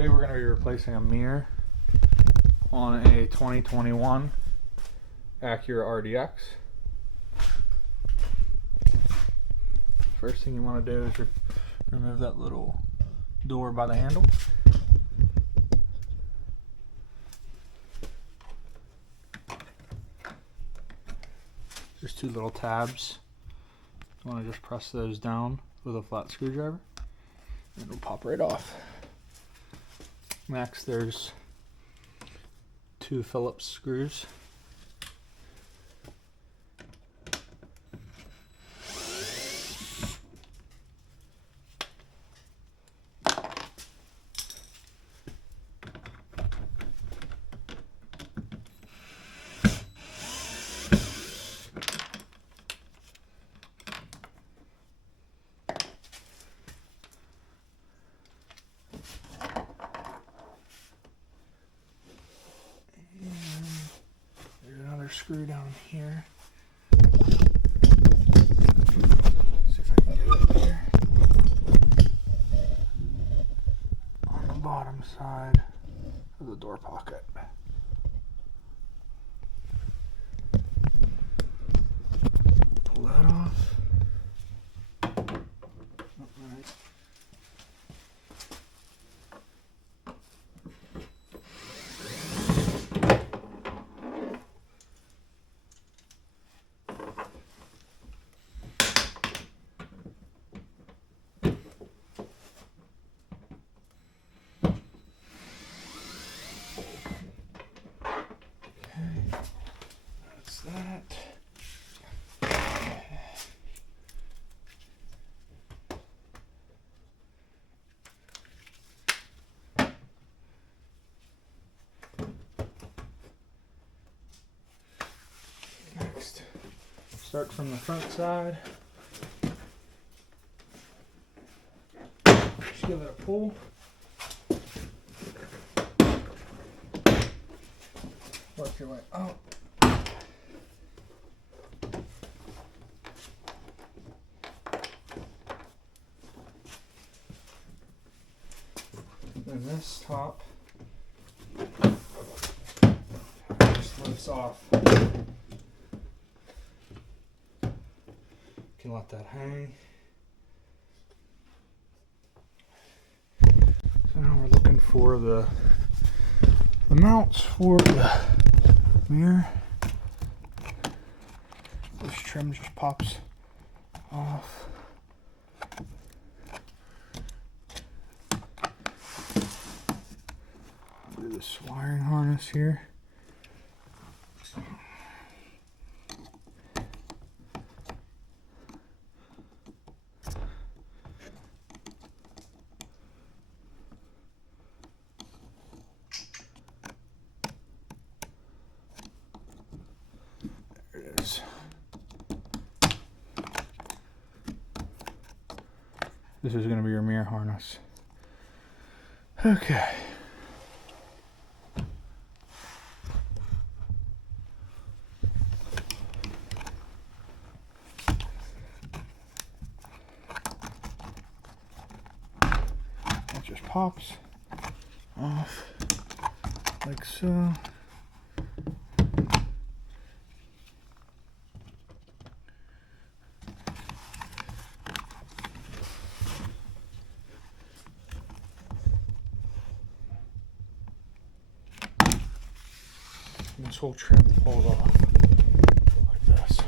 Today we're going to be replacing a mirror on a 2021 Acura RDX. First thing you want to do is remove that little door by the handle. There's two little tabs. You want to just press those down with a flat screwdriver and it'll pop right off. Next, there's two Phillips screws. Screw down here. See if I can get it here. On the bottom side of the door pocket. Pull that off. Alright. That. Next, start from the front side. Just give it a pull. Work your way up. And this top just lifts off. You can let that hang. So now we're looking for the mounts for the mirror. This trim just pops off. This wiring harness here. There it is. This is going to be your mirror harness. Okay. Just pops off like so. And this whole trim pulls off like this.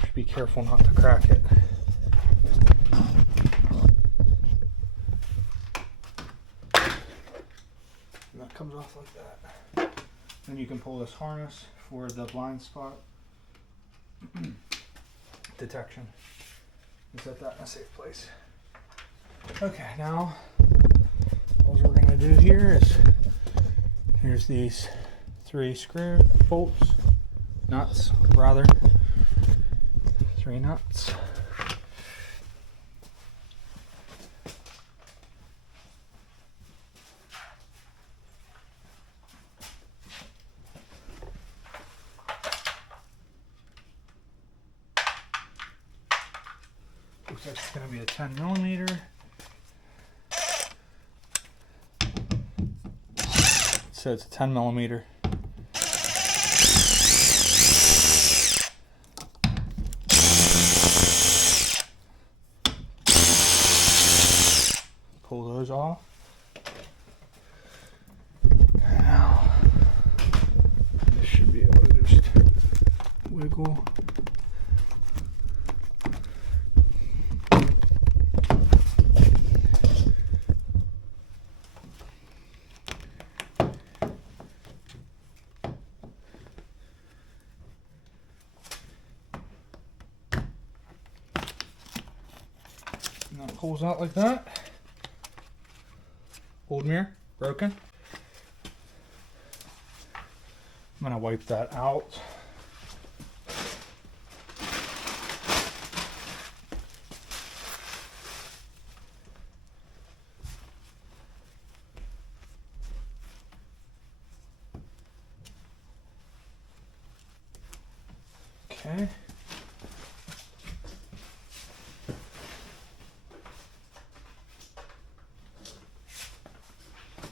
Just be careful not to crack it. And that comes off like that. Then you can pull this harness for the blind spot detection and set that in a safe place. Okay, now all we're going to do here is here's these three nuts, 3 nuts. Looks like it's going to be a 10 millimeter. said, it's a 10 millimeter. Pull those off. Now, this should be able to just wiggle. And that pulls out like that. Old mirror, broken. I'm gonna wipe that out. Okay.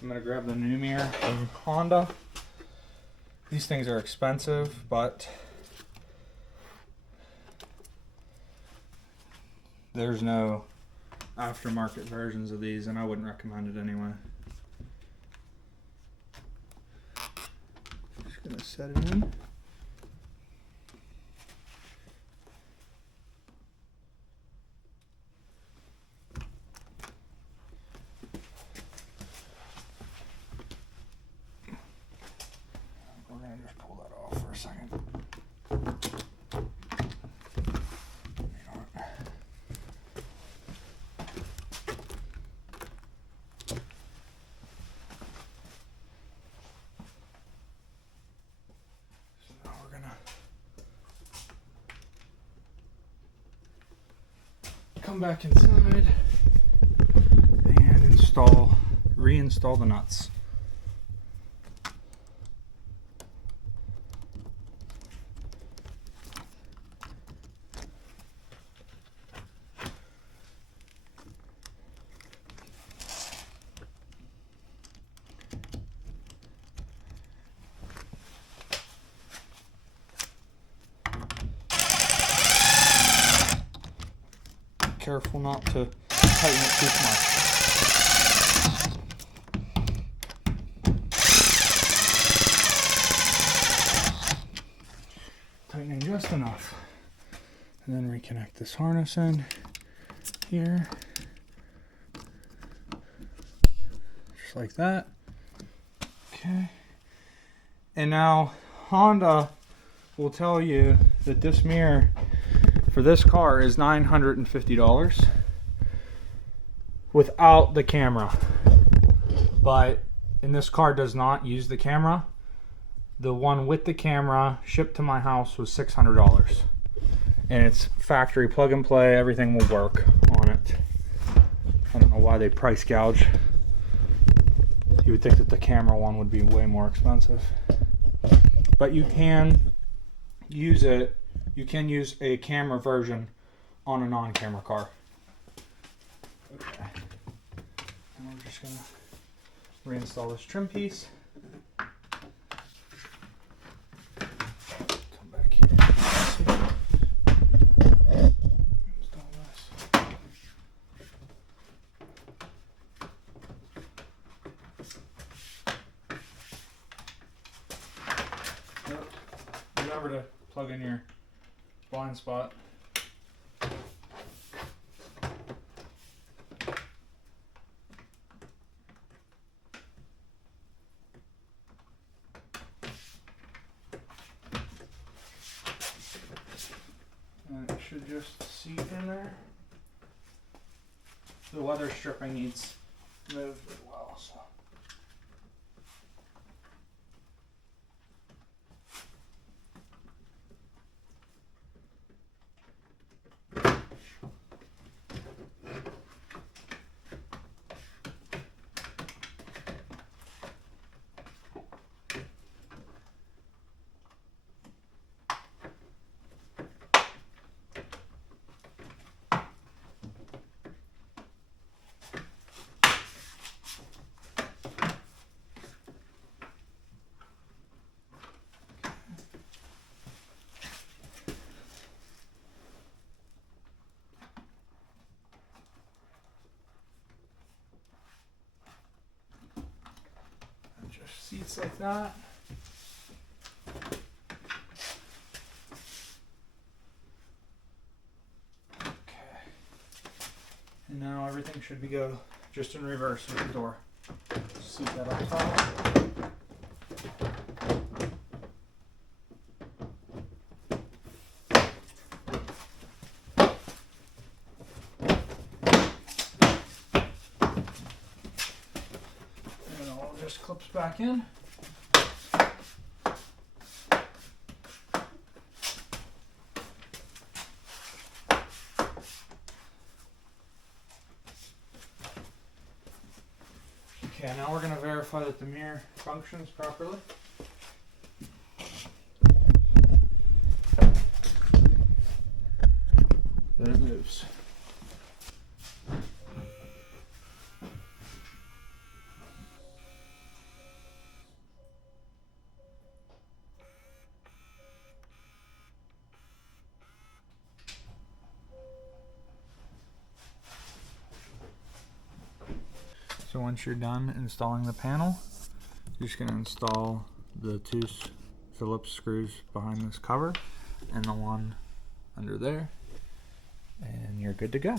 I'm gonna grab the new mirror from Honda. These things are expensive, but there's no aftermarket versions of these, and I wouldn't recommend it anyway. Just gonna set it in. We're gonna just pull that off for a second. Come back inside and reinstall the nuts. Careful not to tighten it too much. Tightening just enough. And then reconnect this harness in here. Just like that. Okay. And now Honda will tell you that this mirror for this car is $950 without the camera. But and this car does not use the camera. The one with the camera shipped to my house was $600. And it's factory plug and play, everything will work on it. I don't know why they price gouge. You would think that the camera one would be way more expensive. But you can use it. You can use a camera version on a non-camera car. Okay. And we're just gonna reinstall this trim piece. Come back here. Install this. Remember to plug in your blind spot. And it should just seat in there. The weather stripping needs moved as well, so. seats like that. Okay. And now everything should be go just in reverse with the door. Seat that on top. And it all just clips back in. Okay, now we're going to verify that the mirror functions properly. Then it moves. So once you're done installing the panel, you're just going to install the two Phillips screws behind this cover and the one under there, and you're good to go.